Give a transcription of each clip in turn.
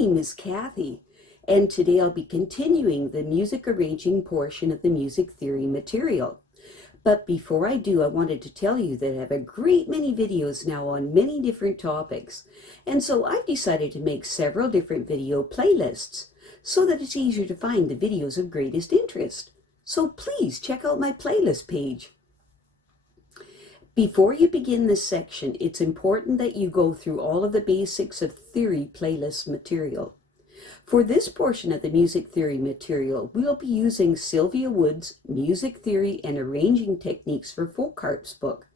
name is Kathy, and today I'll be continuing the music arranging portion of the music theory material. But before I do, I wanted to tell you that I have a great many videos now on many different topics, and so I've decided to make several different video playlists so that it's easier to find the videos of greatest interest. So please check out my playlist page. Before you begin this section, it's important that you go through all of the basics of theory playlist material. For this portion of the music theory material, we'll be using Sylvia Woods' Music Theory and Arranging Techniques for Folk Harps book.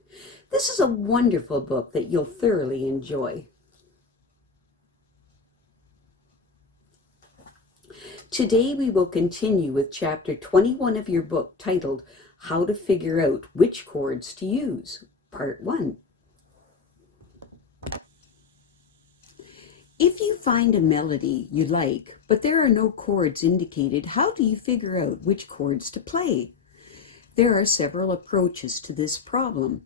This is a wonderful book that you'll thoroughly enjoy. Today we will continue with chapter 21 of your book titled How to Figure Out Which Chords to Use, Part 1. If you find a melody you like, but there are no chords indicated, how do you figure out which chords to play? There are several approaches to this problem.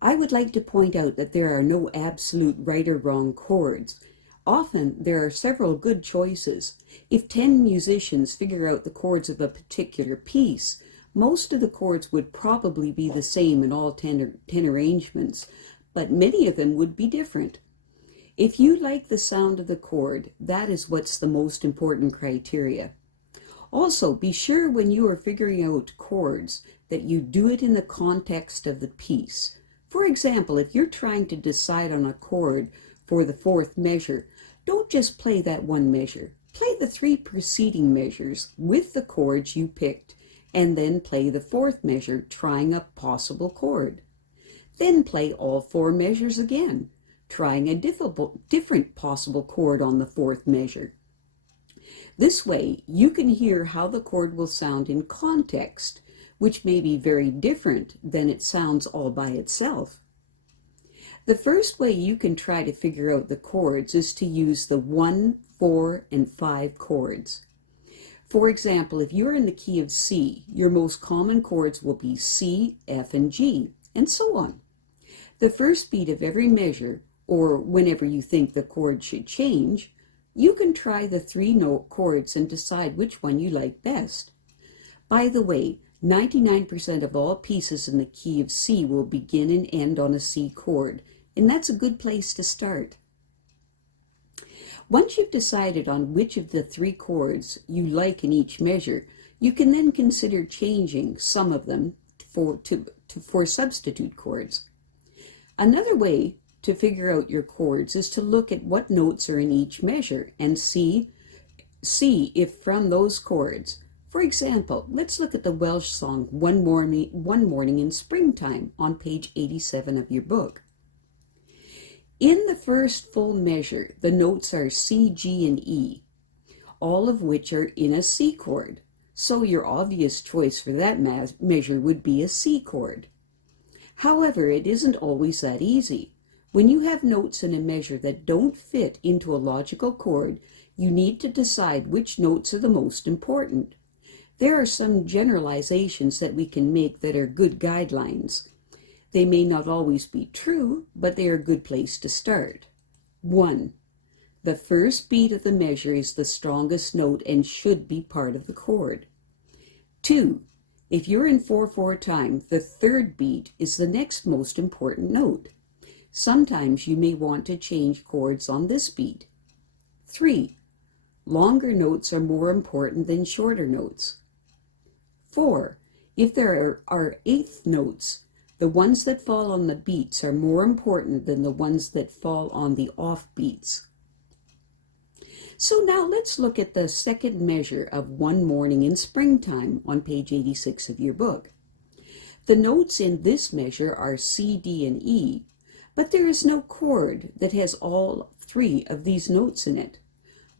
I would like to point out that there are no absolute right or wrong chords. Often there are several good choices. If 10 musicians figure out the chords of a particular piece, most of the chords would probably be the same in all 10 arrangements, but many of them would be different. If you like the sound of the chord, that is what's the most important criteria. Also, be sure when you are figuring out chords that you do it in the context of the piece. For example, if you're trying to decide on a chord for the fourth measure, don't just play that one measure. Play the 3 preceding measures with the chords you picked, and then play the fourth measure, trying a possible chord. Then play all 4 measures again, trying a different possible chord on the fourth measure. This way, you can hear how the chord will sound in context, which may be very different than it sounds all by itself. The first way you can try to figure out the chords is to use the 1, 4, and 5 chords. For example, if you're in the key of C, your most common chords will be C, F, and G, and so on. The first beat of every measure, or whenever you think the chord should change, you can try the 3 note chords and decide which one you like best. By the way, 99% of all pieces in the key of C will begin and end on a C chord, and that's a good place to start. Once you've decided on which of the 3 chords you like in each measure, you can then consider changing some of them for substitute chords. Another way to figure out your chords is to look at what notes are in each measure and see if from those chords. For example, let's look at the Welsh song One Morning in Springtime on page 87 of your book. In the first full measure, the notes are C, G, and E, all of which are in a C chord. So your obvious choice for that measure would be a C chord. However, it isn't always that easy. When you have notes in a measure that don't fit into a logical chord, you need to decide which notes are the most important. There are some generalizations that we can make that are good guidelines. They may not always be true, but they are a good place to start. 1. The first beat of the measure is the strongest note and should be part of the chord. 2. If you're in 4/4 time, the third beat is the next most important note. Sometimes you may want to change chords on this beat. 3. Longer notes are more important than shorter notes. 4. If there are eighth notes, the ones that fall on the beats are more important than the ones that fall on the off beats. So now let's look at the second measure of One Morning in Springtime on page 86 of your book. The notes in this measure are C, D, and E, but there is no chord that has all 3 of these notes in it.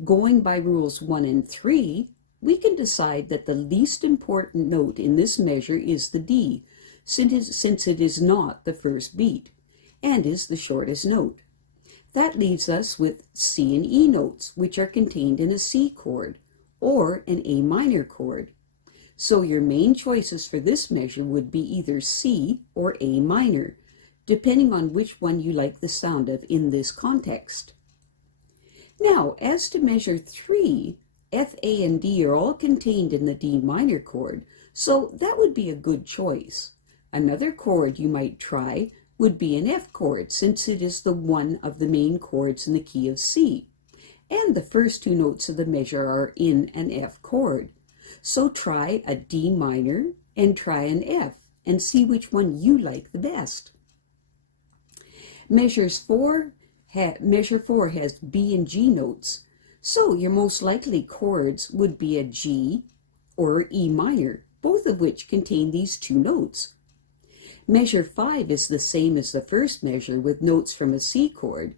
Going by rules 1 and 3, we can decide that the least important note in this measure is the D, since it is not the first beat, and is the shortest note. That leaves us with C and E notes, which are contained in a C chord, or an A minor chord. So your main choices for this measure would be either C or A minor, depending on which one you like the sound of in this context. Now, as to measure 3, F, A, and D are all contained in the D minor chord, so that would be a good choice. Another chord you might try would be an F chord, since it is the one of the main chords in the key of C, and the first two notes of the measure are in an F chord. So try a D minor and try an F, and see which one you like the best. Measure 4 has B and G notes, so your most likely chords would be a G or E minor, both of which contain these two notes. Measure 5 is the same as the first measure with notes from a C chord.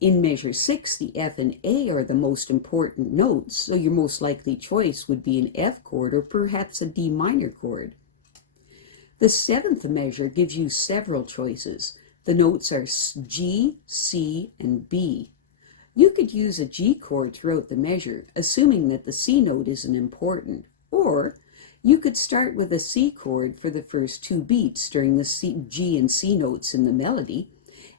In measure 6, the F and A are the most important notes, so your most likely choice would be an F chord or perhaps a D minor chord. The 7th measure gives you several choices. The notes are G, C, and B. You could use a G chord throughout the measure, assuming that the C note isn't important, or you could start with a C chord for the first 2 beats during the G and C notes in the melody,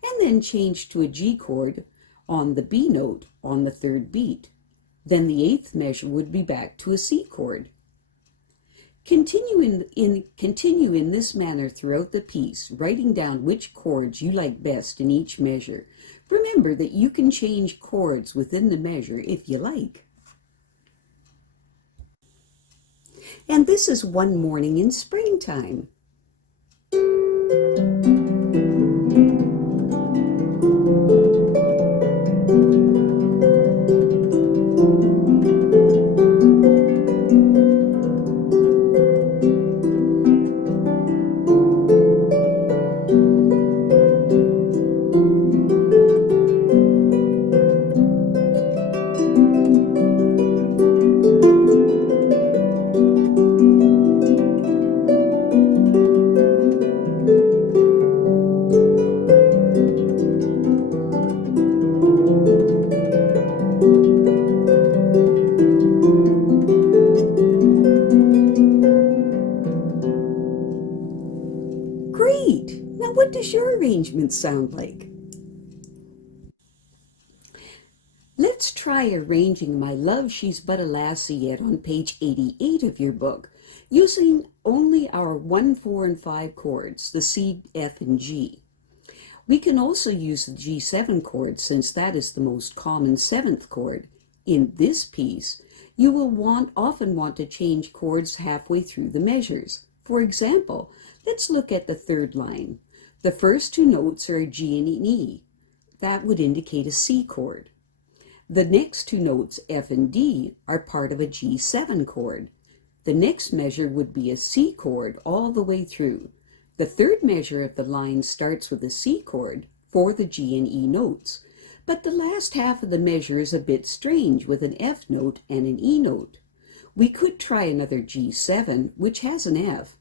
and then change to a G chord on the B note on the 3rd beat. Then the 8th measure would be back to a C chord. Continue in this manner throughout the piece, writing down which chords you like best in each measure. Remember that you can change chords within the measure if you like. And this is One Morning in Springtime. Great! Now what does your arrangement sound like? Let's try arranging My Love, She's But a Lassie Yet on page 88 of your book, using only our 1, 4, and 5 chords, the C, F, and G. We can also use the G7 chord since that is the most common 7th chord. In this piece, you will often want to change chords halfway through the measures. For example, let's look at the 3rd line. The first 2 notes are a G and an E. That would indicate a C chord. The next 2 notes, F and D, are part of a G7 chord. The next measure would be a C chord all the way through. The 3rd measure of the line starts with a C chord for the G and E notes, but the last half of the measure is a bit strange with an F note and an E note. We could try another G7, which has an F,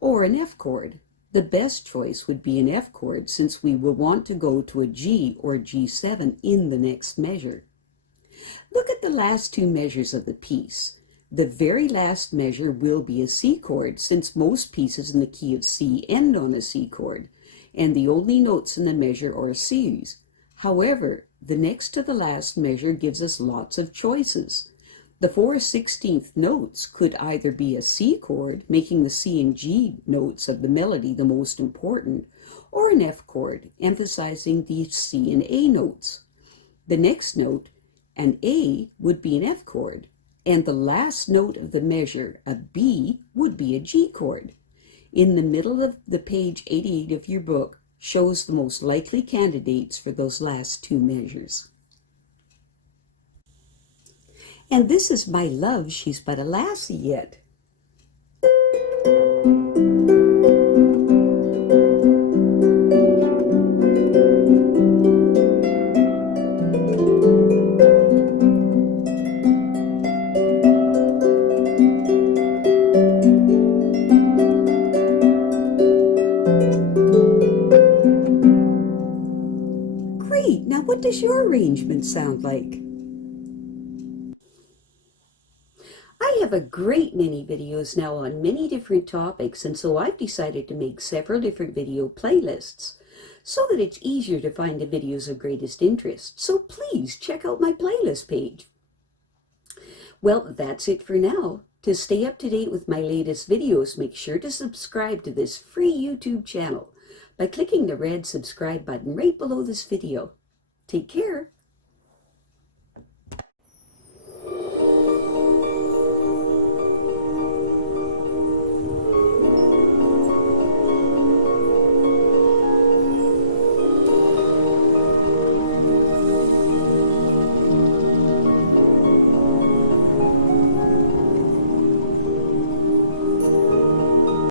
or an F chord. The best choice would be an F chord since we will want to go to a G or G7 in the next measure. Look at the last 2 measures of the piece. The very last measure will be a C chord since most pieces in the key of C end on a C chord, and the only notes in the measure are C's. However, the next to the last measure gives us lots of choices. The 4/16 notes could either be a C chord, making the C and G notes of the melody the most important, or an F chord, emphasizing the C and A notes. The next note, an A, would be an F chord, and the last note of the measure, a B, would be a G chord. In the middle of the page 88 of your book shows the most likely candidates for those last 2 measures. And this is My Love, She's But a Lassie Yet. Great! Now what does your arrangement sound like? I have a great many videos now on many different topics, and so I've decided to make several different video playlists. so that it's easier to find the videos of greatest interest. So please check out my playlist page. Well, that's it for now. To stay up to date with my latest videos, make sure to subscribe to this free YouTube channel by clicking the red subscribe button right below this video. Take care.